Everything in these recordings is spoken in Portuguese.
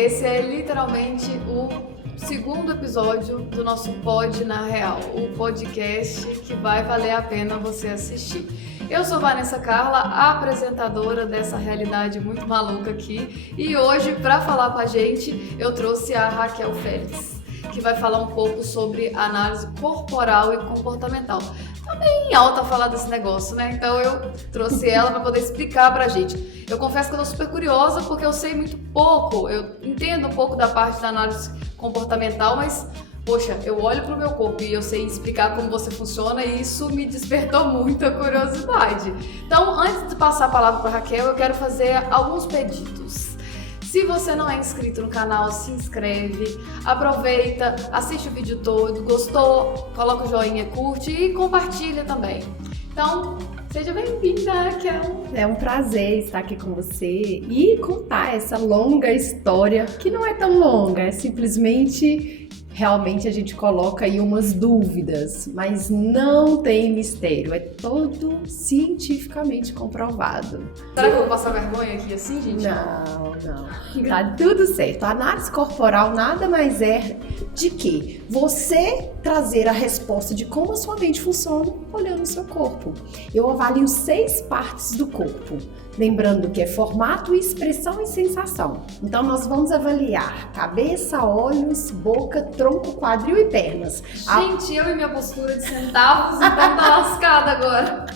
Esse é literalmente o segundo episódio do nosso Pod na Real, o podcast que vai valer a pena você assistir. Eu sou Vanessa Carla, a apresentadora dessa realidade muito maluca aqui, e hoje, para falar com a gente, eu trouxe a Raquel Félix, que vai falar um pouco sobre análise corporal e comportamental. Tá bem alta falar desse negócio, né? Então eu trouxe ela para poder explicar pra gente. Eu confesso que eu tô super curiosa porque eu sei muito pouco, eu entendo um pouco da parte da análise comportamental, mas, poxa, eu olho pro meu corpo e eu sei explicar como você funciona e isso me despertou muita curiosidade. Então, antes de passar a palavra pra Raquel, eu quero fazer alguns pedidos. Se você não é inscrito no canal, se inscreve, aproveita, assiste o vídeo todo, gostou, coloca o joinha, curte e compartilha também. Então, seja bem-vinda, Raquel. É um prazer estar aqui com você e contar essa longa história, que não é tão longa, é simplesmente... Realmente a gente coloca aí umas dúvidas, mas não tem mistério, é todo cientificamente comprovado. Será que eu vou passar vergonha aqui assim, gente? Não. Tá tudo certo. A análise corporal nada mais é de que você trazer a resposta de como a sua mente funciona olhando o seu corpo. Eu avalio 6 partes do corpo. Lembrando que é formato, expressão e sensação. Então nós vamos avaliar cabeça, olhos, boca, tronco, quadril e pernas. Gente, eu e minha postura de centavos, então tá lascada agora.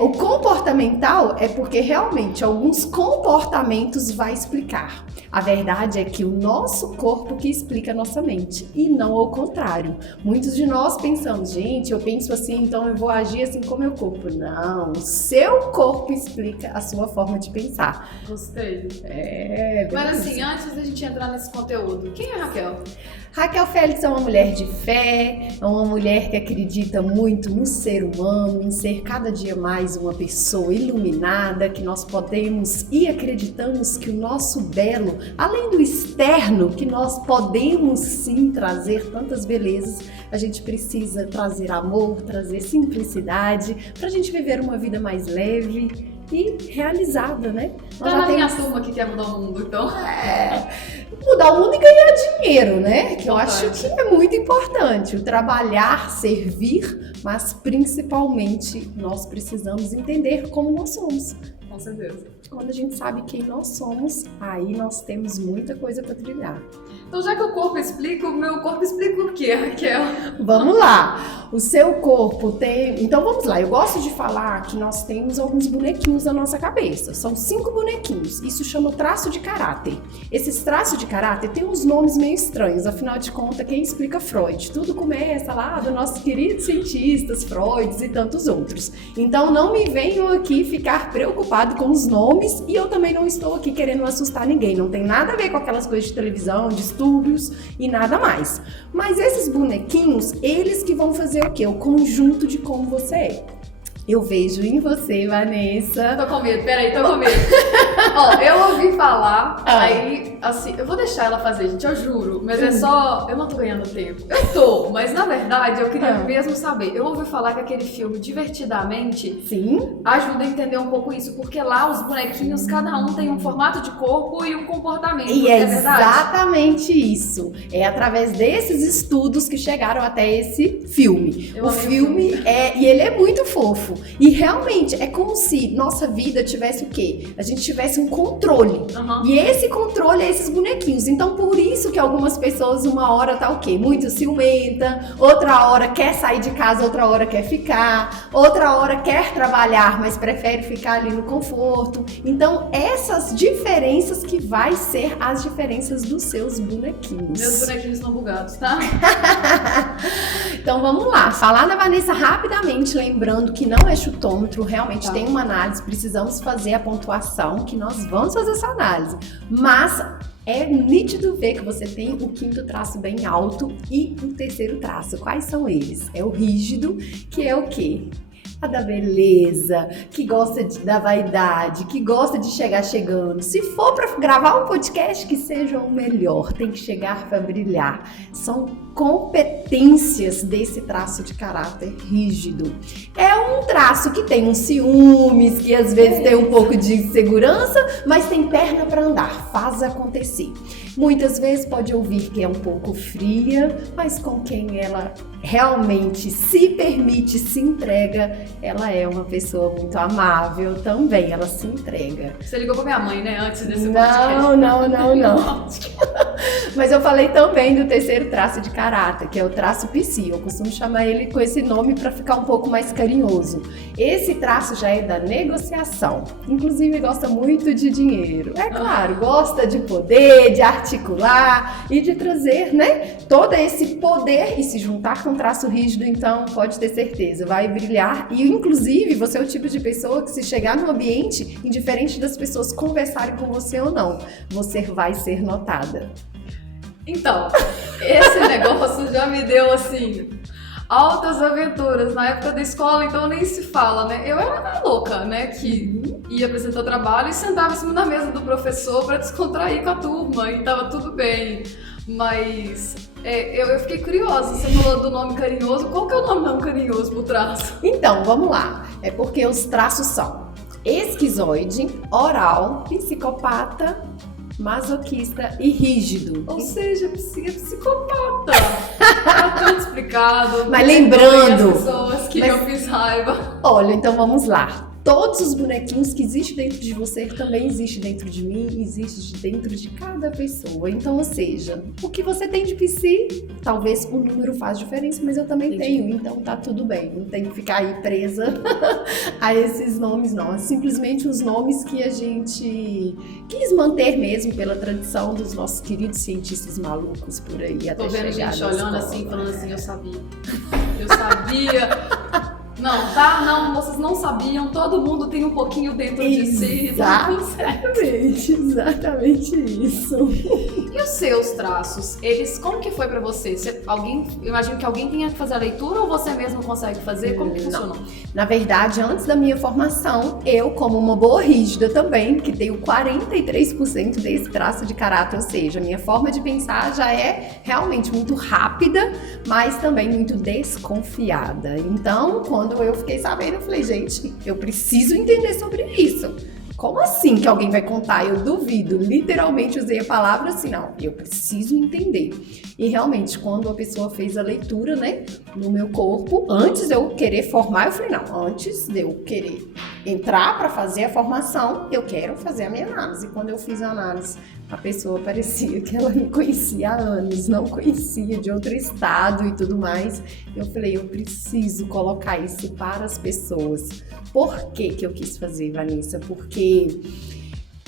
O comportamental é porque realmente alguns comportamentos vai explicar. A verdade é que o nosso corpo que explica a nossa mente e não ao contrário. Muitos de nós pensamos, gente, eu penso assim, então eu vou agir assim com o meu corpo. Não, o seu corpo explica a sua forma de pensar. Gostei. Mas assim, antes da gente entrar nesse conteúdo, quem é a Raquel? Raquel Félix é uma mulher de fé, é uma mulher que acredita muito no ser humano, em ser cada dia mais uma pessoa iluminada, que nós podemos e acreditamos que o nosso belo, além do externo, que nós podemos sim trazer tantas belezas, a gente precisa trazer amor, trazer simplicidade, pra gente viver uma vida mais leve e realizada, né? Tá na minha turma que quer mudar o mundo, então. Mudar o mundo e ganhar dinheiro, né? Que eu acho que é muito importante. O trabalhar, servir, mas principalmente nós precisamos entender como nós somos. Com certeza. Quando a gente sabe quem nós somos, aí nós temos muita coisa para trilhar. Então, já que o corpo explica, o meu corpo explica o quê, Raquel? Vamos lá. O seu corpo tem... Então, vamos lá. Eu gosto de falar que nós temos alguns bonequinhos na nossa cabeça. São 5 bonequinhos. Isso chama traço de caráter. Esses traços de caráter têm uns nomes meio estranhos. Afinal de contas, quem explica Freud? Tudo começa lá dos nossos queridos cientistas, Freud e tantos outros. Então, não me venham aqui ficar preocupado com os nomes e eu também não estou aqui querendo assustar ninguém. Não tem nada a ver com aquelas coisas de televisão, de distúrbios e nada mais. Mas esses bonequinhos, eles que vão fazer o quê? O conjunto de como você é. Eu vejo em você, Vanessa. Tô com medo, peraí, tô com medo. Ó, eu ouvi falar, aí, assim, eu vou deixar ela fazer, gente, eu juro, mas é só, eu não tô ganhando tempo. Eu tô, mas na verdade eu queria mesmo saber. Eu ouvi falar que aquele filme, Divertidamente, Sim, ajuda a entender um pouco isso, porque lá os bonequinhos, cada um tem um formato de corpo e um comportamento, e é verdade? exatamente isso. É através desses estudos que chegaram até esse filme. Eu O amei filme e ele é muito fofo. E realmente é como se nossa vida tivesse o quê? A gente tivesse um controle. Uhum. E esse controle é esses bonequinhos. Então por isso que algumas pessoas uma hora tá o quê? Muito ciumenta, outra hora quer sair de casa, outra hora quer ficar, outra hora quer trabalhar, mas prefere ficar ali no conforto. Então essas diferenças que vai ser as diferenças dos seus bonequinhos. Meus bonequinhos estão bugados, tá? Então vamos lá, falar da Vanessa rapidamente, lembrando que não é chutômetro, realmente tem uma análise, precisamos fazer a pontuação, que nós vamos fazer essa análise, mas é nítido ver que você tem o 5º traço bem alto e o 3º traço. Quais são eles? É o rígido, que é o quê? A da beleza, que gosta da vaidade, que gosta de chegar chegando. Se for para gravar um podcast, que seja o melhor, tem que chegar para brilhar. São competências desse traço de caráter rígido. É um traço que tem uns ciúmes, que às vezes tem um pouco de insegurança, mas tem perna para andar, faz acontecer. Muitas vezes pode ouvir que é um pouco fria, mas com quem ela realmente se permite, se entrega, ela é uma pessoa muito amável também, ela se entrega. Você ligou pra minha mãe, né, antes desse podcast? Não. Mas eu falei também do terceiro traço de caráter, que é o traço Psi. Eu costumo chamar ele com esse nome para ficar um pouco mais carinhoso. Esse traço já é da negociação. Inclusive gosta muito de dinheiro. É claro, gosta de poder, de articular e de trazer, né, todo esse poder e se juntar com um traço rígido, então pode ter certeza, vai brilhar. E inclusive você é o tipo de pessoa que se chegar no ambiente, indiferente das pessoas conversarem com você ou não, você vai ser notada. Então, esse negócio já me deu, assim, altas aventuras na época da escola, então nem se fala, né? Eu era a louca, né, que ia apresentar trabalho e sentava em cima da mesa do professor para descontrair com a turma e tava tudo bem. Mas eu fiquei curiosa, você falou do nome carinhoso, qual que é o nome não carinhoso pro traço? Então, vamos lá. É porque os traços são esquizoide, oral, psicopata, masoquista e rígido. Ou seja, psicopata. Tá tudo explicado. Mas lembrando... As pessoas que eu fiz raiva. Olha, então vamos lá. Todos os bonequinhos que existem dentro de você também existem dentro de mim, existem dentro de cada pessoa. Então, ou seja, o que você tem de psi, talvez o número faz diferença, mas eu também tenho, então tá tudo bem. Não tem que ficar aí presa a esses nomes, não. É simplesmente os nomes que a gente quis manter mesmo pela tradição dos nossos queridos cientistas malucos por aí. Tô vendo gente olhando assim, falando assim, eu sabia. Eu sabia. Não, tá? Não, vocês não sabiam, todo mundo tem um pouquinho dentro de si. Exatamente isso. E os seus traços, eles, como que foi pra você? Eu imagino que alguém tenha que fazer a leitura ou você mesmo consegue fazer? Como que funcionou? Na verdade, antes da minha formação, eu, como uma boa rígida também, que tenho 43% desse traço de caráter, ou seja, minha forma de pensar já é realmente muito rápida, mas também muito desconfiada. Então, quando eu fiquei sabendo, eu falei, gente, eu preciso entender sobre isso. Como assim que alguém vai contar? Eu duvido. Literalmente usei a palavra assim, não, eu preciso entender. E realmente, quando a pessoa fez a leitura, né, no meu corpo, antes de eu querer formar, eu falei, não, antes de eu querer entrar para fazer a formação, eu quero fazer a minha análise. Quando eu fiz a análise, a pessoa parecia que ela me conhecia há anos, não conhecia, de outro estado e tudo mais. Eu falei, eu preciso colocar isso para as pessoas. Por que eu quis fazer, Vanessa? Porque,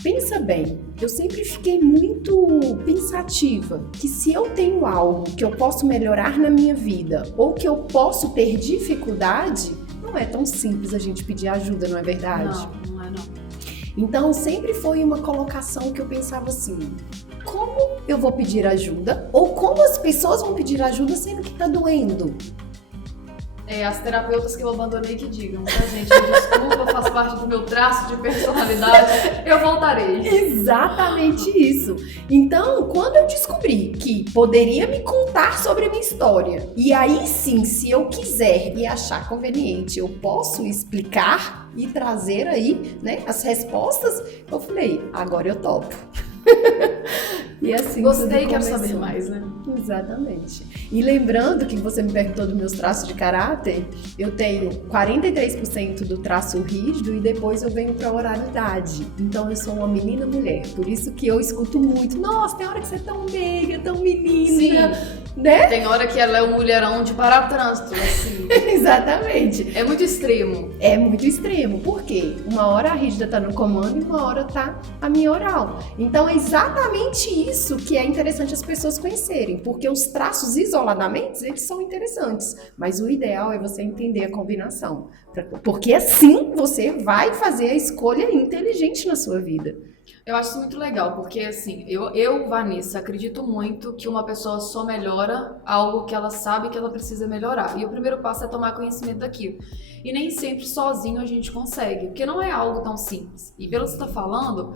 pensa bem, eu sempre fiquei muito pensativa que se eu tenho algo que eu posso melhorar na minha vida ou que eu posso ter dificuldade, não é tão simples a gente pedir ajuda, não é verdade? Não é não. Então, sempre foi uma colocação que eu pensava assim, como eu vou pedir ajuda? Ou como as pessoas vão pedir ajuda sendo que tá doendo? As terapeutas que eu abandonei que digam, tá, gente? Desculpa, faz parte do meu traço de personalidade, eu voltarei. Exatamente isso. Então, quando eu descobri que poderia me contar sobre a minha história, e aí sim, se eu quiser e achar conveniente, eu posso explicar e trazer aí, né, as respostas, eu falei, agora eu topo. E assim, gostei, quero saber mais, né? Exatamente. E lembrando que você me perguntou dos meus traços de caráter, eu tenho 43% do traço rígido e depois eu venho para a oralidade. Então eu sou uma menina mulher, por isso que eu escuto muito. Nossa, tem hora que você é tão meiga, tão menina. Sim. Né? Tem hora que ela é um mulherão de parar trânsito, assim. Exatamente. É muito extremo. É muito extremo. Por quê? Uma hora a rígida tá no comando e uma hora tá a minha oral. Então é exatamente isso que é interessante as pessoas conhecerem, porque os traços isoladamente, eles são interessantes, mas o ideal é você entender a combinação, porque assim você vai fazer a escolha inteligente na sua vida. Eu acho isso muito legal, porque assim, eu, Vanessa, acredito muito que uma pessoa só melhora algo que ela sabe que ela precisa melhorar. E o primeiro passo é tomar conhecimento daquilo. E nem sempre sozinho a gente consegue, porque não é algo tão simples. E pelo que você está falando,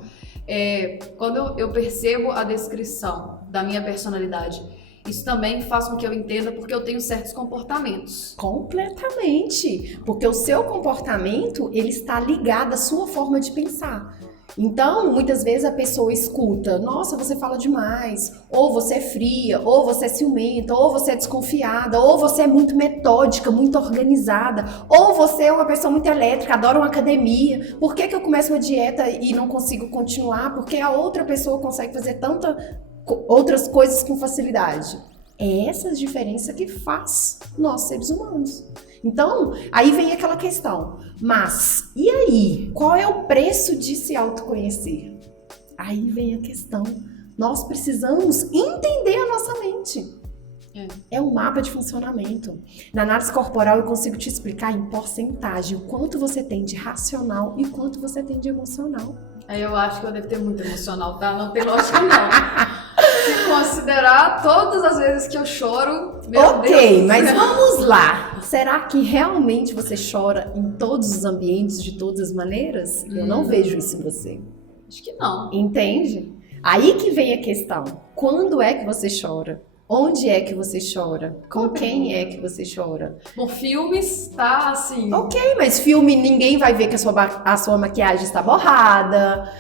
quando eu percebo a descrição da minha personalidade isso também faz com que eu entenda porque eu tenho certos comportamentos. Completamente. Porque o seu comportamento, ele está ligado à sua forma de pensar. Então, muitas vezes a pessoa escuta, nossa, você fala demais, ou você é fria, ou você é ciumenta, ou você é desconfiada, ou você é muito metódica, muito organizada, ou você é uma pessoa muito elétrica, adora uma academia. Por que eu começo uma dieta e não consigo continuar? Porque a outra pessoa consegue fazer outras coisas com facilidade. É essa diferença que faz nós seres humanos. Então, aí vem aquela questão, mas e aí? Qual é o preço de se autoconhecer? Aí vem a questão, nós precisamos entender a nossa mente. É um mapa de funcionamento. Na análise corporal eu consigo te explicar em porcentagem o quanto você tem de racional e o quanto você tem de emocional. Aí eu acho que eu devo ter muito emocional, tá? Não tem lógica não. Se considerar todas as vezes que eu choro, meu Deus. Ok, mas vamos lá. Será que realmente você chora em todos os ambientes, de todas as maneiras? Eu não vejo isso em você. Acho que não. Entende? Aí que vem a questão. Quando é que você chora? Onde é que você chora? Com quem é que você chora? Por filmes, tá assim... Ok, mas filme ninguém vai ver que a sua maquiagem está borrada.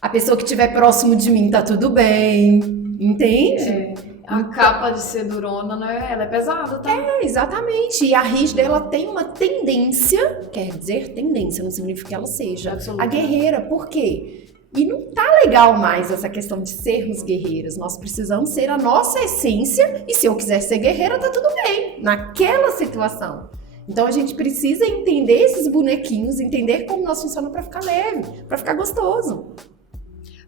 A pessoa que estiver próximo de mim tá tudo bem. Entende? A capa de ser durona, né? Ela é pesada, tá? Exatamente. E a rígida, ela tem uma tendência, quer dizer tendência, não significa que ela seja a guerreira. Por quê? E não tá legal mais essa questão de sermos guerreiras. Nós precisamos ser a nossa essência e se eu quiser ser guerreira, tá tudo bem. Naquela situação. Então a gente precisa entender esses bonequinhos, entender como nós funcionamos pra ficar leve, pra ficar gostoso.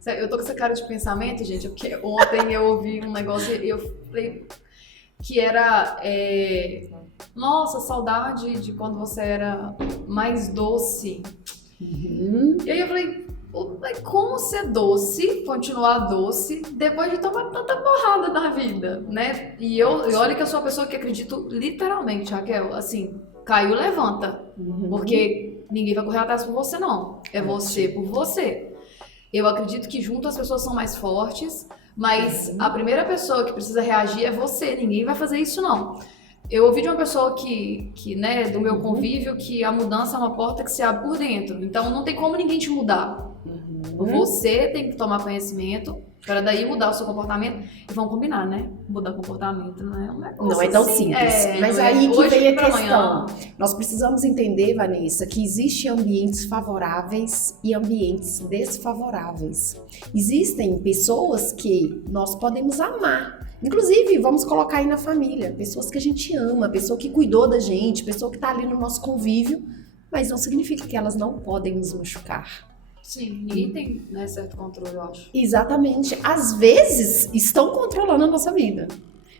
Eu tô com essa cara de pensamento, gente, porque ontem eu ouvi um negócio e eu falei que era... nossa, saudade de quando você era mais doce. E aí eu falei, como ser doce, continuar doce, depois de tomar tanta porrada na vida, né? E olha que eu sou uma pessoa que acredito literalmente, Raquel, assim, caiu, levanta. Porque ninguém vai correr atrás por você, não. É você por você. Eu acredito que junto as pessoas são mais fortes, mas a primeira pessoa que precisa reagir é você, ninguém vai fazer isso não. Eu ouvi de uma pessoa que né, do meu convívio, que a mudança é uma porta que se abre por dentro, então não tem como ninguém te mudar. Você tem que tomar conhecimento para daí mudar o seu comportamento e vão combinar, né? Mudar comportamento não é um negócio não é tão assim, simples. Mas aí que vem a questão. Nós precisamos entender, Vanessa, que existem ambientes favoráveis e ambientes desfavoráveis. Existem pessoas que nós podemos amar. Inclusive, vamos colocar aí na família, pessoas que a gente ama, pessoa que cuidou da gente, pessoa que está ali no nosso convívio, mas não significa que elas não podem nos machucar. Sim, ninguém tem, né, certo controle, eu acho. Exatamente. Às vezes, estão controlando a nossa vida.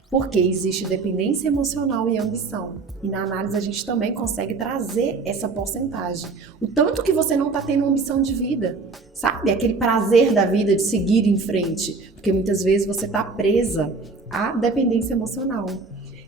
Porque existe dependência emocional e ambição. E na análise a gente também consegue trazer essa porcentagem. O tanto que você não está tendo uma missão de vida. Sabe? Aquele prazer da vida de seguir em frente. Porque muitas vezes você está presa à dependência emocional.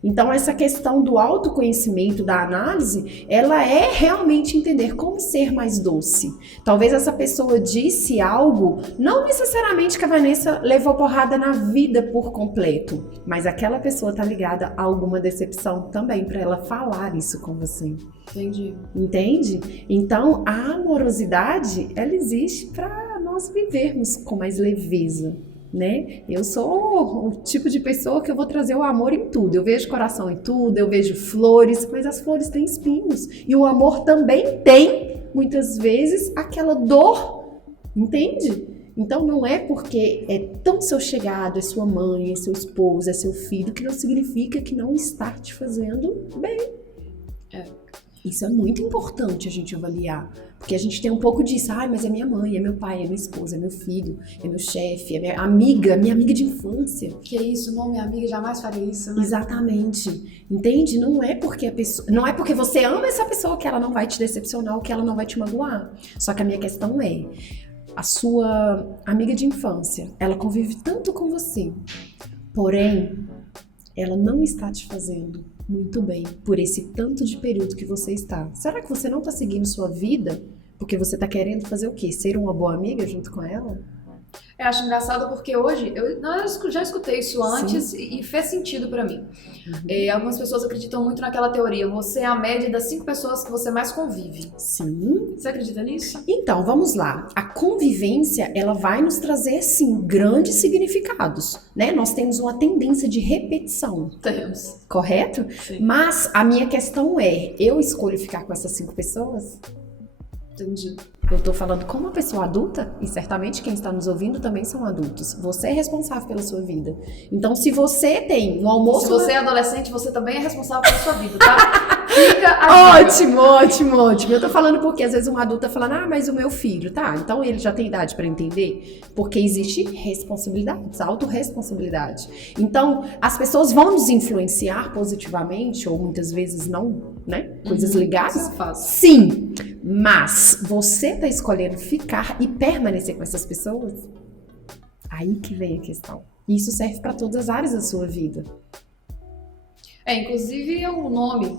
Então, essa questão do autoconhecimento, da análise, ela é realmente entender como ser mais doce. Talvez essa pessoa disse algo, não necessariamente que a Vanessa levou porrada na vida por completo, mas aquela pessoa está ligada a alguma decepção também, para ela falar isso com você. Entendi. Entende? Então, a amorosidade, ela existe para nós vivermos com mais leveza. Né? Eu sou o tipo de pessoa que eu vou trazer o amor em tudo. Eu vejo coração em tudo, eu vejo flores, mas as flores têm espinhos. E o amor também tem, muitas vezes, aquela dor, entende? Então não é porque é tão seu chegado, é sua mãe, é seu esposo, é seu filho, que não significa que não está te fazendo bem. Isso é muito importante a gente avaliar, porque a gente tem um pouco disso, mas é minha mãe, é meu pai, é minha esposa, é meu filho, é meu chefe, é minha amiga de infância. Que isso, não, minha amiga jamais faria isso, né? Exatamente, entende? Não é porque você ama essa pessoa que ela não vai te decepcionar ou que ela não vai te magoar. Só que a minha questão é, a sua amiga de infância, ela convive tanto com você, porém, ela não está te fazendo muito bem por esse tanto de período que você está. Será que você não está seguindo sua vida porque você está querendo fazer o quê? Ser uma boa amiga junto com ela? Eu acho engraçado porque hoje, eu já escutei isso antes e fez sentido pra mim. Algumas pessoas acreditam muito naquela teoria, você é a média das 5 pessoas que você mais convive. Sim. Você acredita nisso? Então, vamos lá. A convivência, ela vai nos trazer, sim, grandes significados, né? Nós temos uma tendência de repetição. Temos. Correto? Sim. Mas a minha questão é, eu escolho ficar com essas 5 pessoas? Entendi. Eu tô falando como uma pessoa adulta, e certamente quem está nos ouvindo também são adultos. Você é responsável pela sua vida. Então, se você tem um almoço... Se você é adolescente, você também é responsável pela sua vida, tá? Fica a dica. Ótimo, ótimo, ótimo. Eu tô falando porque às vezes um adulto tá falando, mas o meu filho, tá? Então ele já tem idade pra entender? Porque existe responsabilidade, autorresponsabilidade. Então, as pessoas vão nos influenciar positivamente, ou muitas vezes não, né? Coisas ligadas. Isso é fácil. Sim, mas você tá escolhendo ficar e permanecer com essas pessoas? Aí que vem a questão. E isso serve pra todas as áreas da sua vida. Inclusive o nome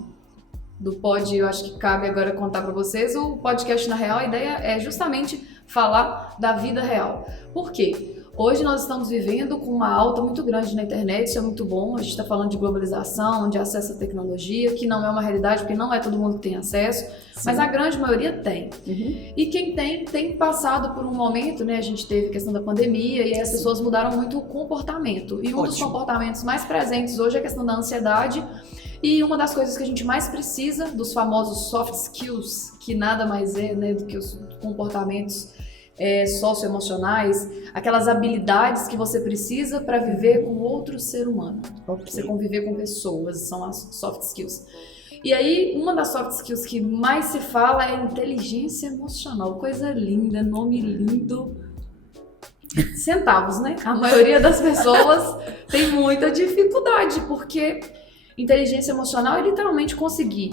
do pod, eu acho que cabe agora contar pra vocês, o podcast na real, a ideia é justamente falar da vida real. Por quê? Hoje nós estamos vivendo com uma alta muito grande na internet, isso é muito bom, a gente está falando de globalização, de acesso à tecnologia, que não é uma realidade, porque não é todo mundo que tem acesso, mas a grande maioria tem. E quem tem passado por um momento, né, a gente teve a questão da pandemia, e aí as pessoas mudaram muito o comportamento. E um dos comportamentos mais presentes hoje é a questão da ansiedade, e uma das coisas que a gente mais precisa, dos famosos soft skills, que nada mais é, né, do que os comportamentos socioemocionais, aquelas habilidades que você precisa para viver com outro ser humano, para você conviver com pessoas, são as soft skills. E aí, uma das soft skills que mais se fala é inteligência emocional, coisa linda, nome lindo. Centavos, né? A maioria das pessoas tem muita dificuldade, porque inteligência emocional é literalmente conseguir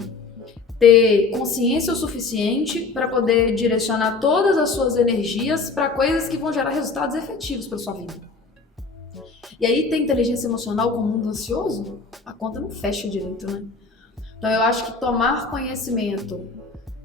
ter consciência o suficiente para poder direcionar todas as suas energias para coisas que vão gerar resultados efetivos para sua vida. E aí tem inteligência emocional com o mundo ansioso? A conta não fecha direito, né? Então eu acho que tomar conhecimento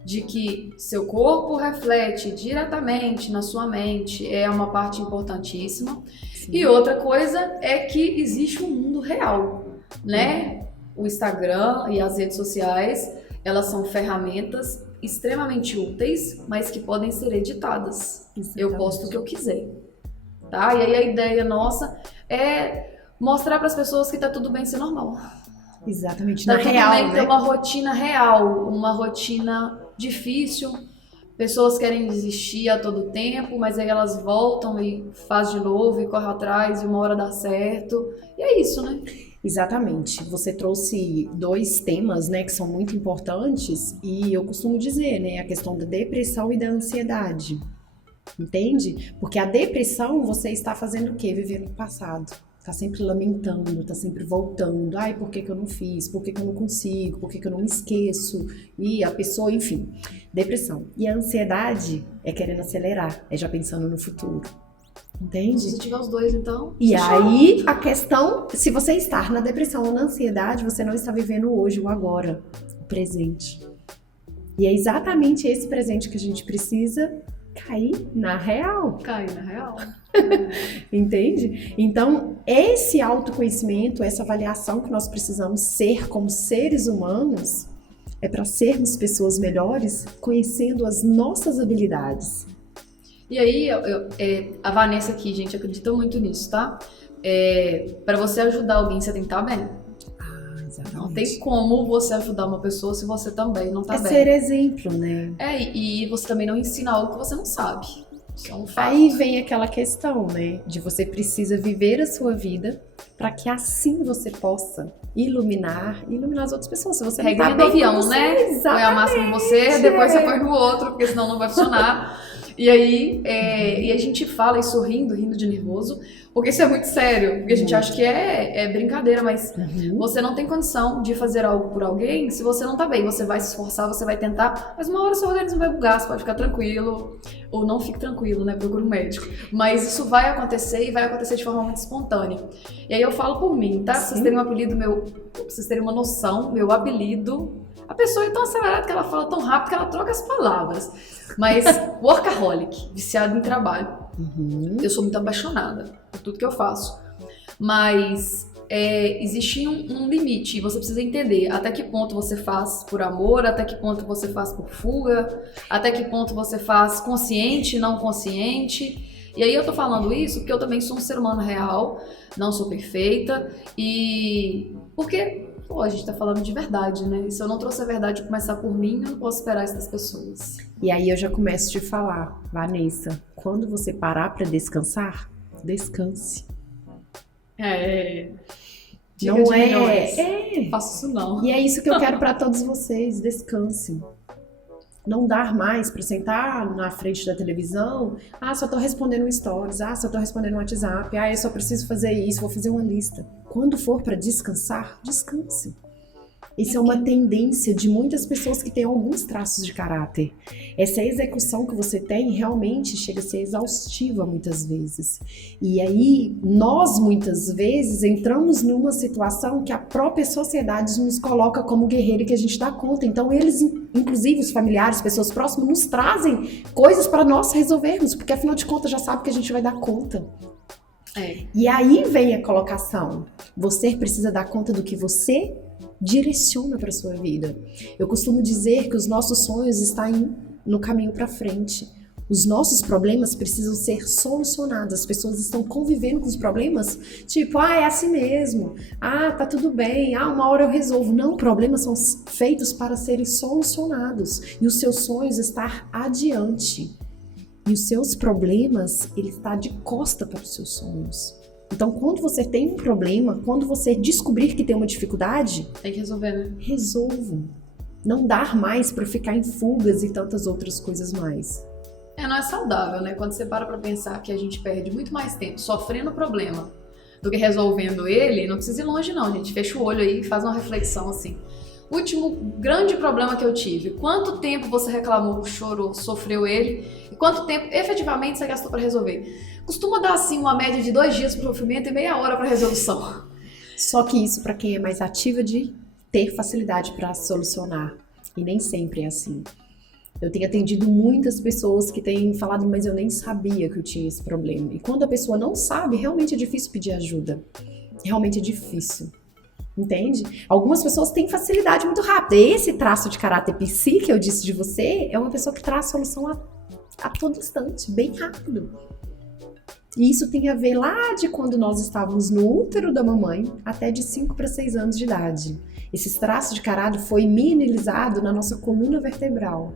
de que seu corpo reflete diretamente na sua mente é uma parte importantíssima. Sim. E outra coisa é que existe um mundo real, né? O Instagram e as redes sociais, elas são ferramentas extremamente úteis, mas que podem ser editadas. Exatamente. Eu posto o que eu quiser, tá? E aí a ideia nossa é mostrar para as pessoas que tá tudo bem ser normal. Exatamente, tá na real, bem, né? Ter uma rotina real, uma rotina difícil. Pessoas querem desistir a todo tempo, mas aí elas voltam e faz de novo e corre atrás e uma hora dá certo. E é isso, né? Exatamente. Você trouxe 2 temas, né, que são muito importantes e eu costumo dizer, né, a questão da depressão e da ansiedade. Entende? Porque a depressão, você está fazendo o quê? Vivendo no passado. Tá sempre lamentando, tá sempre voltando. Ai, por que eu não fiz? Por que eu não consigo? Por que eu não me esqueço? E a pessoa, enfim, depressão. E a ansiedade é querendo acelerar, é já pensando no futuro. Entende? Se tiver os dois, então... E aí, a questão, se você estar na depressão ou na ansiedade, você não está vivendo o hoje, o agora, o presente. E é exatamente esse presente que a gente precisa cair na real. Cair na real. Entende? Então, esse autoconhecimento, essa avaliação que nós precisamos ser como seres humanos, é para sermos pessoas melhores, conhecendo as nossas habilidades. E aí, a Vanessa aqui, gente, acredita muito nisso, tá? Para você ajudar alguém, você tem que estar bem. Exatamente. Não tem como você ajudar uma pessoa se você também não tá bem. É ser exemplo, né? E você também não ensina algo que você não sabe. Isso é um fato. Aí vem aquela questão, né? De você precisa viver a sua vida para que assim você possa iluminar as outras pessoas. Se você não tá do bem avião, com você, né? Põe a máscara em você, depois você põe no outro, porque senão não vai funcionar. E aí, e a gente fala isso rindo de nervoso, porque isso é muito sério, porque a gente acha que é brincadeira, mas você não tem condição de fazer algo por alguém se você não tá bem. Você vai se esforçar, você vai tentar, mas uma hora seu organismo vai bugar, você pode ficar tranquilo, ou não fique tranquilo, né, procura um médico. Mas isso vai acontecer e vai acontecer de forma muito espontânea. E aí eu falo por mim, tá? Pra vocês terem um apelido pra vocês terem uma noção, meu apelido... A pessoa é tão acelerada que ela fala tão rápido que ela troca as palavras. Mas workaholic, viciado em trabalho. Eu sou muito apaixonada por tudo que eu faço. Mas existe um limite. E você precisa entender até que ponto você faz por amor, até que ponto você faz por fuga, até que ponto você faz consciente, não consciente. E aí eu tô falando isso porque eu também sou um ser humano real, não sou perfeita. E porque... Pô, a gente tá falando de verdade, né? E se eu não trouxer a verdade e começar por mim, eu não posso esperar isso das pessoas. E aí eu já começo a te falar, Vanessa, quando você parar pra descansar, descanse. Dica Não de é? milhões. Não faço isso não. E é isso que eu quero pra todos vocês, descansem. Não dar mais pra sentar na frente da televisão, só tô respondendo um stories, só tô respondendo um WhatsApp, eu só preciso fazer isso, vou fazer uma lista. Quando for pra descansar, descanse. Isso é uma tendência de muitas pessoas que têm alguns traços de caráter. Essa execução que você tem realmente chega a ser exaustiva muitas vezes. E aí, nós muitas vezes entramos numa situação que a própria sociedade nos coloca como guerreiro e que a gente dá conta. Então eles, inclusive os familiares, pessoas próximas, nos trazem coisas para nós resolvermos, porque afinal de contas já sabe que a gente vai dar conta. E aí vem a colocação. Você precisa dar conta do que você direciona para sua vida. Eu costumo dizer que os nossos sonhos estão no caminho para frente. Os nossos problemas precisam ser solucionados. As pessoas estão convivendo com os problemas, tipo, é assim mesmo. Tá tudo bem. Uma hora eu resolvo. Não, problemas são feitos para serem solucionados. E os seus sonhos estão adiante. E os seus problemas, ele está de costa para os seus sonhos. Então, quando você tem um problema, quando você descobrir que tem uma dificuldade... Tem que resolver, né? Resolva. Não dar mais para ficar em fugas e tantas outras coisas mais. Não é saudável, né? Quando você para pra pensar que a gente perde muito mais tempo sofrendo o problema do que resolvendo ele, não precisa ir longe não, gente. Fecha o olho aí e faz uma reflexão assim. Último grande problema que eu tive. Quanto tempo você reclamou, chorou, sofreu ele? E quanto tempo efetivamente você gastou para resolver? Costuma dar assim uma média de 2 dias para o sofrimento e meia hora para resolução. Só que isso para quem é mais ativa de ter facilidade para solucionar. E nem sempre é assim. Eu tenho atendido muitas pessoas que têm falado, mas eu nem sabia que eu tinha esse problema. E quando a pessoa não sabe, realmente é difícil pedir ajuda. Realmente é difícil. Entende? Algumas pessoas têm facilidade muito rápida. Esse traço de caráter psi que eu disse de você é uma pessoa que traz solução a todo instante, bem rápido. E isso tem a ver lá de quando nós estávamos no útero da mamãe até de 5 para 6 anos de idade. Esse traço de caráter foi mineralizado na nossa coluna vertebral.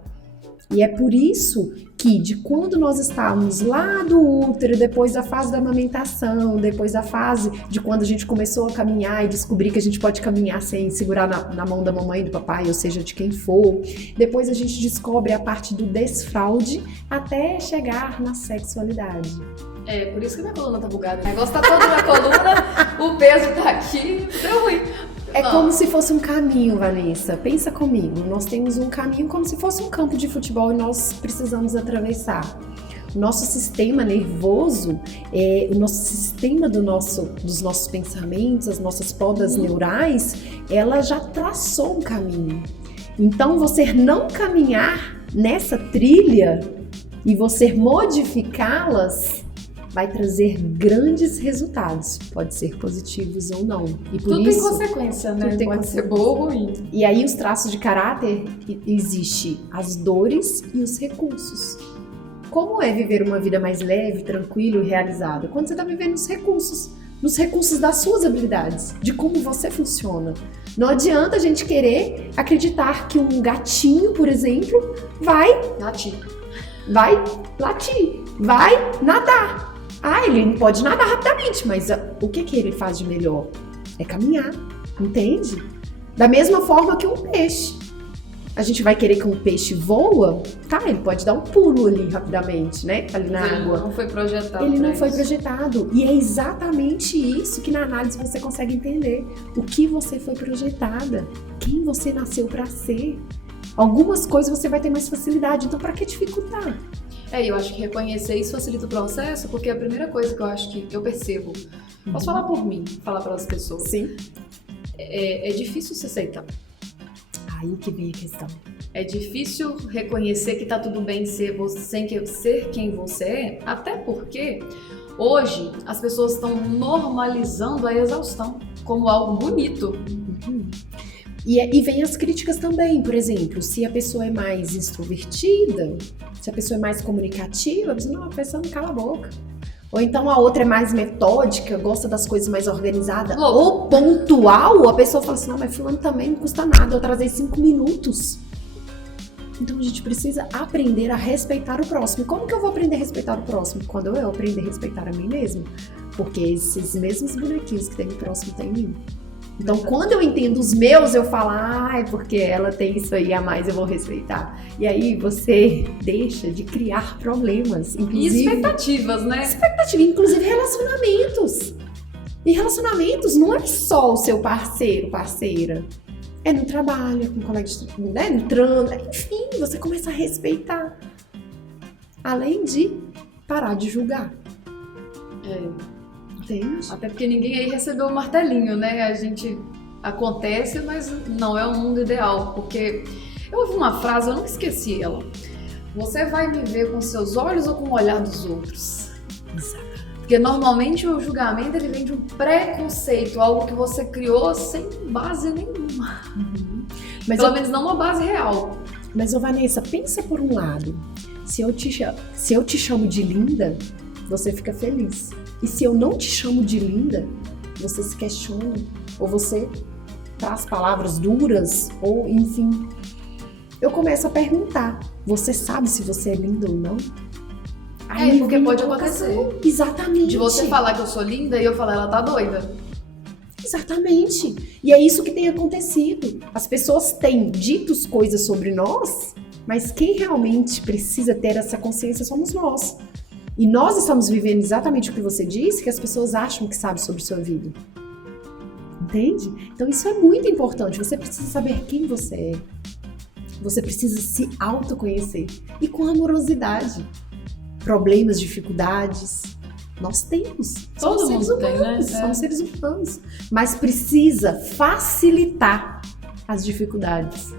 E é por isso que de quando nós estávamos lá do útero, depois da fase da amamentação, depois da fase de quando a gente começou a caminhar e descobrir que a gente pode caminhar sem segurar na mão da mamãe e do papai, ou seja, de quem for, depois a gente descobre a parte do desfraude até chegar na sexualidade. Por isso que minha coluna tá bugada. O negócio tá todo na coluna, o peso tá aqui, deu ruim. Como se fosse um caminho, Vanessa. Pensa comigo. Nós temos um caminho como se fosse um campo de futebol e nós precisamos atravessar. O nosso sistema nervoso, o nosso sistema dos nossos pensamentos, as nossas podas neurais, ela já traçou um caminho. Então, você não caminhar nessa trilha e você modificá-las vai trazer grandes resultados, pode ser positivos ou não. E por tudo isso, tem consequência, né? Pode ser boa ou ruim. E aí os traços de caráter, existe as dores e os recursos. Como é viver uma vida mais leve, tranquila e realizada? Quando você está vivendo nos recursos das suas habilidades, de como você funciona. Não adianta a gente querer acreditar que um gatinho, por exemplo, vai latir, vai nadar. Ele não pode nadar rapidamente, mas o que ele faz de melhor? É caminhar, entende? Da mesma forma que um peixe. A gente vai querer que um peixe voa? Ele pode dar um pulo ali rapidamente, né? Ali na água. Ele não foi projetado. Ele não foi projetado. E é exatamente isso que na análise você consegue entender. O que você foi projetada. Quem você nasceu para ser. Algumas coisas você vai ter mais facilidade, então para que dificultar? Eu acho que reconhecer isso facilita o processo, porque a primeira coisa que eu acho que eu percebo, posso falar por mim, falar para as pessoas. Sim. É difícil se aceitar. Aí que vem a questão. É difícil reconhecer que tá tudo bem ser quem você é, até porque hoje as pessoas estão normalizando a exaustão como algo bonito. E vem as críticas também, por exemplo, se a pessoa é mais extrovertida, se a pessoa é mais comunicativa, a pessoa, não, a pessoa não cala a boca. Ou então a outra é mais metódica, gosta das coisas mais organizadas, ou pontual, a pessoa fala assim, não, mas fulano também não custa nada, eu atrasei 5 minutos. Então a gente precisa aprender a respeitar o próximo. E como que eu vou aprender a respeitar o próximo? Quando eu aprender a respeitar a mim mesmo. Porque esses mesmos bonequinhos que tem no próximo tem em mim. Então, quando eu entendo os meus, eu falo, porque ela tem isso aí a mais, eu vou respeitar. E aí você deixa de criar problemas, inclusive... E expectativas, né? Expectativa, inclusive relacionamentos. E relacionamentos não é só o seu parceiro, parceira. É no trabalho, com colega de trabalho, né? No trânsito, enfim, você começa a respeitar. Além de parar de julgar. Entende? Até porque ninguém aí recebeu o martelinho, né? A gente acontece, mas não é o mundo ideal. Porque eu ouvi uma frase, eu nunca esqueci ela. Você vai me ver com seus olhos ou com o olhar dos outros? Exato. Porque normalmente o julgamento ele vem de um preconceito, algo que você criou sem base nenhuma. Mas pelo menos não uma base real. Mas, Vanessa, pensa por um lado. Se eu te chamo de linda, você fica feliz. E se eu não te chamo de linda, você se questiona. Ou você traz palavras duras, ou enfim. Eu começo a perguntar. Você sabe se você é linda ou não? Aí porque pode acontecer. Exatamente. De você falar que eu sou linda e eu falar, ela tá doida. Exatamente. E é isso que tem acontecido. As pessoas têm dito coisas sobre nós, mas quem realmente precisa ter essa consciência somos nós. E nós estamos vivendo exatamente o que você disse, que as pessoas acham que sabem sobre sua vida. Entende? Então isso é muito importante. Você precisa saber quem você é. Você precisa se autoconhecer. E com amorosidade. Problemas, dificuldades, nós temos. Todo mundo tem, né? Somos seres humanos. Mas precisa facilitar as dificuldades.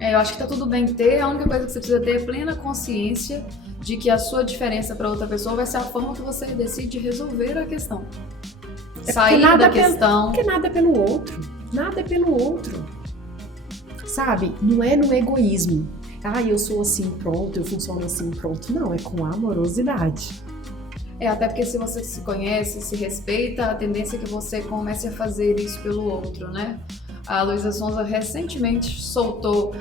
Eu acho que tá tudo bem ter. A única coisa que você precisa ter é plena consciência de que a sua diferença para outra pessoa vai ser a forma que você decide resolver a questão. Sair da questão. Porque nada é pelo outro. Nada é pelo outro. Sabe? Não é no egoísmo. Eu sou assim, pronto, eu funciono assim, pronto. Não, é com amorosidade. Até porque se você se conhece, se respeita, a tendência é que você comece a fazer isso pelo outro, né? A Luísa Sonza recentemente soltou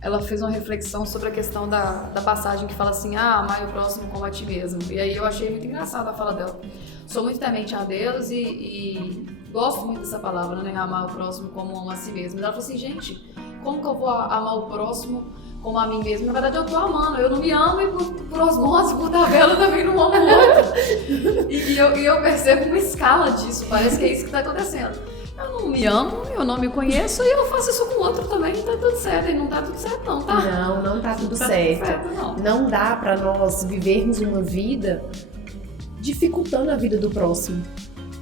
ela fez uma reflexão sobre a questão da passagem que fala assim, amar o próximo como a ti mesmo. E aí eu achei muito engraçada a fala dela. Sou muito temente a Deus e gosto muito dessa palavra, né? Amar o próximo como amo a si mesmo. E ela falou assim, gente, como que eu vou amar o próximo como a mim mesmo? Na verdade eu tô amando, eu não me amo e por osmose, por tabela eu também não amo o outro. E eu percebo uma escala disso, parece que é isso que tá acontecendo. Eu não me amo, eu não me conheço e eu faço isso com o outro também, tá tudo certo. E não tá tudo certo não, tá? Não tá tudo certo. Não dá pra nós vivermos uma vida dificultando a vida do próximo.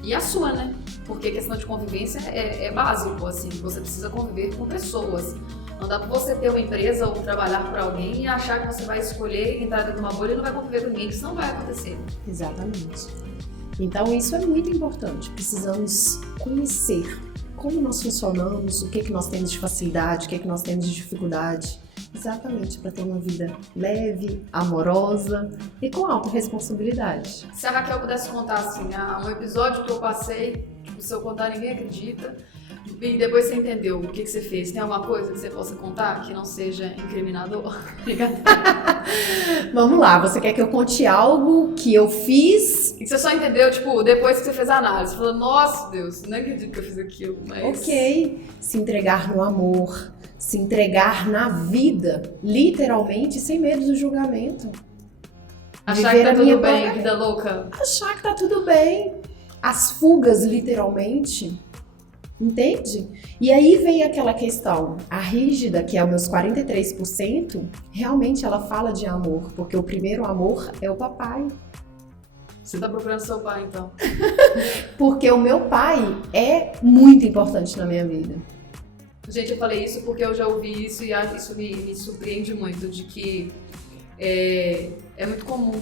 E a sua, né? Porque a questão de convivência é básico, assim, você precisa conviver com pessoas. Não dá pra você ter uma empresa ou trabalhar para alguém e achar que você vai escolher entrar dentro de uma bolha e não vai conviver com ninguém, isso não vai acontecer. Exatamente. Então isso é muito importante, precisamos conhecer como nós funcionamos, o que nós temos de facilidade, o que nós temos de dificuldade, exatamente para ter uma vida leve, amorosa e com autorresponsabilidade. Se a Raquel pudesse contar assim, um episódio que eu passei, se eu contar ninguém acredita, e depois você entendeu o que você fez, tem alguma coisa que você possa contar que não seja incriminador? Vamos lá, você quer que eu conte algo que eu fiz? E que você só entendeu, tipo, depois que você fez a análise, falou, nossa Deus, não acredito que eu fiz aquilo, mas... Ok, se entregar no amor, se entregar na vida, literalmente, sem medo do julgamento. Achar que tá tudo bem, vida louca. Achar que tá tudo bem. As fugas, literalmente... Entende? E aí vem aquela questão, a rígida, que é os meus 43%, realmente ela fala de amor, porque o primeiro amor é o papai. Você tá procurando seu pai, então? Porque o meu pai é muito importante na minha vida. Gente, eu falei isso porque eu já ouvi isso e isso me surpreende muito, de que é muito comum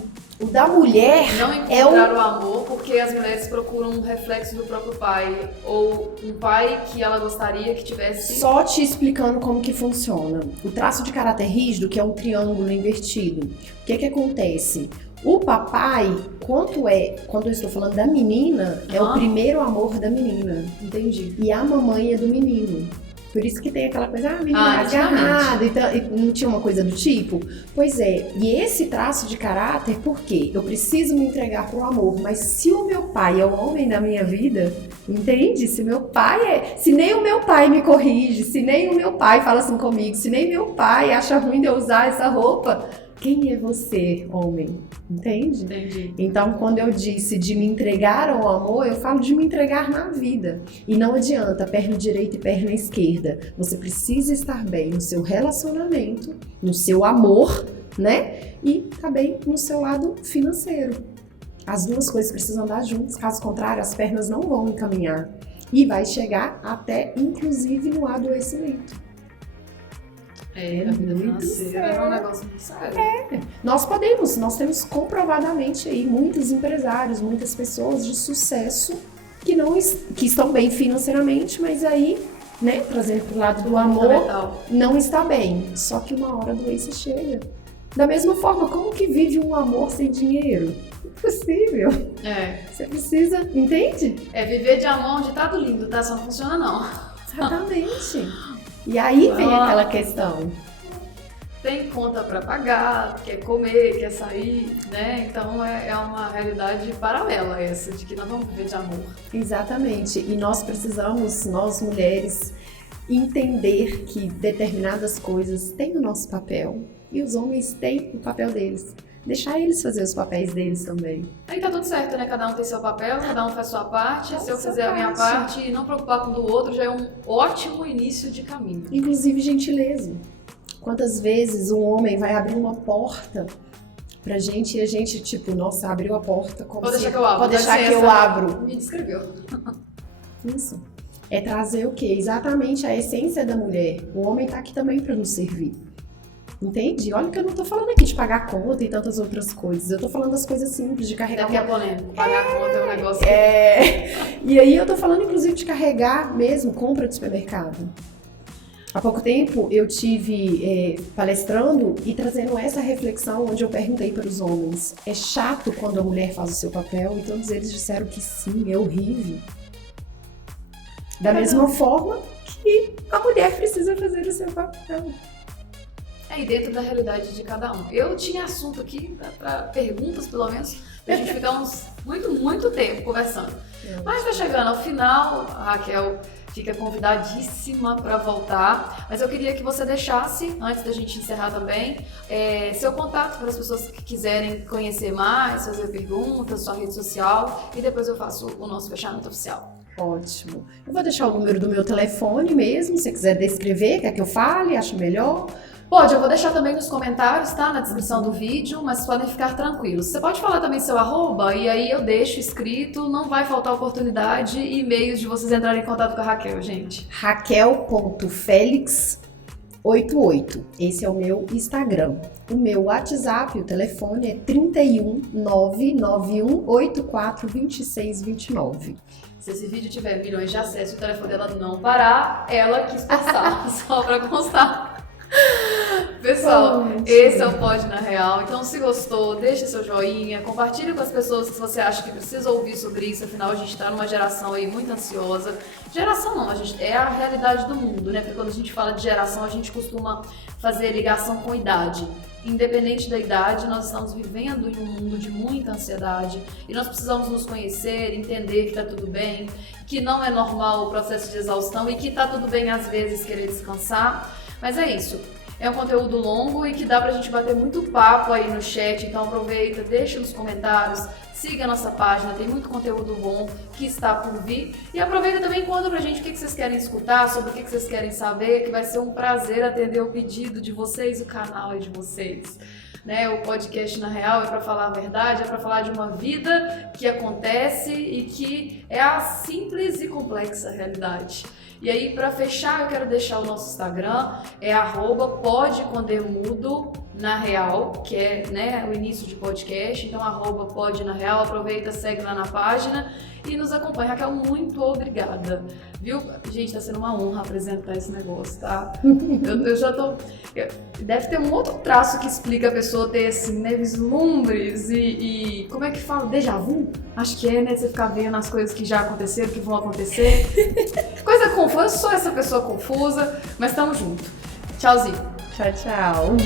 O da mulher não encontrar o amor porque as mulheres procuram um reflexo do próprio pai, ou um pai que ela gostaria que tivesse... Só te explicando como que funciona. O traço de caráter rígido, que é um triângulo invertido. O que acontece? O papai, quando eu estou falando da menina, é o primeiro amor da menina. Entendi. E a mamãe é do menino. Por isso que tem aquela coisa, a menina agarrada, e não tinha uma coisa do tipo? Pois é, e esse traço de caráter, por quê? Eu preciso me entregar pro amor, mas se o meu pai é o homem da minha vida, entende? Se nem o meu pai me corrige, se nem o meu pai fala assim comigo, se nem meu pai acha ruim de eu usar essa roupa, quem é você, homem? Entende? Entendi. Então, quando eu disse de me entregar ao amor, eu falo de me entregar na vida. E não adianta perna direita e perna esquerda. Você precisa estar bem no seu relacionamento, no seu amor, né? E também no seu lado financeiro. As duas coisas precisam andar juntas, caso contrário, as pernas não vão encaminhar. E vai chegar até, inclusive, no adoecimento. A vida financeira é um negócio muito sério. Nós temos comprovadamente aí muitos empresários, muitas pessoas de sucesso que estão bem financeiramente, mas aí, né, trazendo pro lado do amor, não está bem. Só que uma hora a doença chega. Da mesma forma, como que vive um amor sem dinheiro? Impossível. Você precisa, entende? Viver de amor onde tá tudo lindo, tá? Só não funciona não. Exatamente. E aí vem aquela questão. Tem conta pra pagar, quer comer, quer sair, né? Então é uma realidade paralela essa, de que nós vamos viver de amor. Exatamente. E nós precisamos, nós mulheres, entender que determinadas coisas têm o nosso papel e os homens têm o papel deles. Deixar eles fazer os papéis deles também. Aí tá tudo certo, né? Cada um tem seu papel, cada um faz sua parte. Se eu fizer a minha parte e não preocupar com o do outro, já é um ótimo início de caminho. Inclusive gentileza. Quantas vezes um homem vai abrir uma porta pra gente e a gente, tipo, nossa, abriu a porta. Pode deixar que eu abro. Pode deixar que eu abro. Me descreveu. Isso. É trazer o quê? Exatamente a essência da mulher. O homem tá aqui também pra nos servir. Entende? Olha que eu não tô falando aqui de pagar conta e tantas outras coisas. Eu tô falando das coisas simples, de carregar Daqui é polêmico. Pagar conta é um negócio... E aí eu tô falando, inclusive, de carregar mesmo compra de supermercado. Há pouco tempo eu tive palestrando e trazendo essa reflexão onde eu perguntei para os homens: é chato quando a mulher faz o seu papel? E todos eles disseram que sim, é horrível. Da mesma forma que a mulher precisa fazer o seu papel. E dentro da realidade de cada um. Eu tinha assunto aqui para perguntas, pelo menos, pra gente ficar muito tempo conversando. Mas tá chegando ao final, a Raquel fica convidadíssima para voltar, mas eu queria que você deixasse, antes da gente encerrar também, seu contato para as pessoas que quiserem conhecer mais, fazer perguntas, sua rede social, e depois eu faço o nosso fechamento oficial. Ótimo. Eu vou deixar o número do meu telefone mesmo, se você quiser descrever, quer que eu fale, acho melhor. Pode, eu vou deixar também nos comentários, tá? Na descrição do vídeo, mas podem ficar tranquilos. Você pode falar também seu arroba, e aí eu deixo escrito, não vai faltar oportunidade e meios de vocês entrarem em contato com a Raquel, gente. Raquel.felix88, esse é o meu Instagram. O meu WhatsApp, o telefone é 31 99184 2629. Se esse vídeo tiver milhões de acessos e o telefone dela não parar, ela quis passar, só pra constar. Pessoal, esse é o Pod na Real. Então, se gostou, deixa seu joinha, compartilhe com as pessoas que você acha que precisa ouvir sobre isso. Afinal, a gente tá numa geração aí muito ansiosa. Geração não, é a realidade do mundo, né? Porque quando a gente fala de geração, a gente costuma fazer ligação com idade. Independente da idade, nós estamos vivendo em um mundo de muita ansiedade e nós precisamos nos conhecer, entender que tá tudo bem, que não é normal o processo de exaustão e que tá tudo bem às vezes querer descansar. Mas é isso. É um conteúdo longo e que dá pra gente bater muito papo aí no chat, então aproveita, deixa nos comentários, siga a nossa página, tem muito conteúdo bom que está por vir. E aproveita também e conta pra gente o que vocês querem escutar, sobre o que vocês querem saber, que vai ser um prazer atender o pedido de vocês, o canal é de vocês. Né? O podcast na real é para falar a verdade, é para falar de uma vida que acontece e que é a simples e complexa realidade. E aí, para fechar, eu quero deixar o nosso Instagram, é @podcondermudo na real, que é, né, o início de podcast, então @pod na real, aproveita, segue lá na página e nos acompanha. Raquel, muito obrigada, viu? Gente, tá sendo uma honra apresentar esse negócio, tá? Eu já tô... Deve ter um outro traço que explica a pessoa ter, assim, né, vislumbres e... Como é que fala? Déjà vu? Acho que é, né? Você ficar vendo as coisas que já aconteceram, que vão acontecer. Coisa confusa, sou essa pessoa confusa, mas tamo junto. Tchauzinho. Tchau, tchau.